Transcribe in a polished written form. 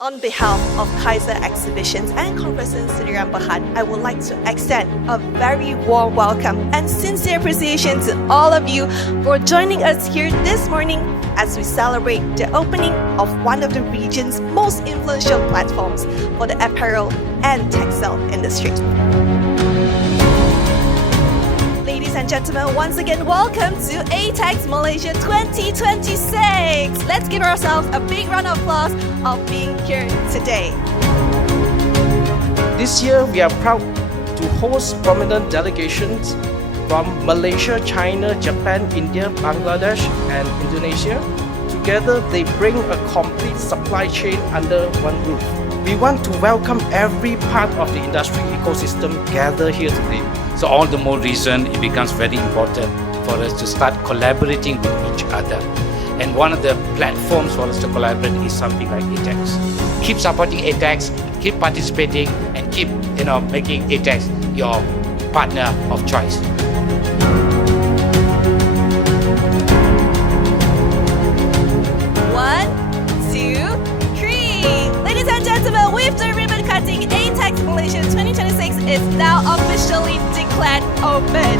On behalf of Kaiser Exhibitions and Conferences Sdn Bhd, I would like to extend a very warm welcome and sincere appreciation to all of you for joining us here this morning as we celebrate the opening of one of the region's most influential platforms for the apparel and textile industry. Ladies and gentlemen, once again, welcome to ATEX Malaysia 2026. Let's give ourselves a big round of applause of being here today. This year, we are proud to host prominent delegations from Malaysia, China, Japan, India, Bangladesh, and Indonesia. Together, they bring a complete supply chain under one roof. We want to welcome every part of the industry ecosystem gathered here today. So all the more reason it becomes very important for us to start collaborating with each other. And one of the platforms for us to collaborate is something like ATEX. Keep supporting ATEX, keep participating, and keep making ATEX your partner of choice. One, two, three. Ladies and gentlemen, with the ribbon cutting, ATEX Malaysia 2026 is now officially declared open.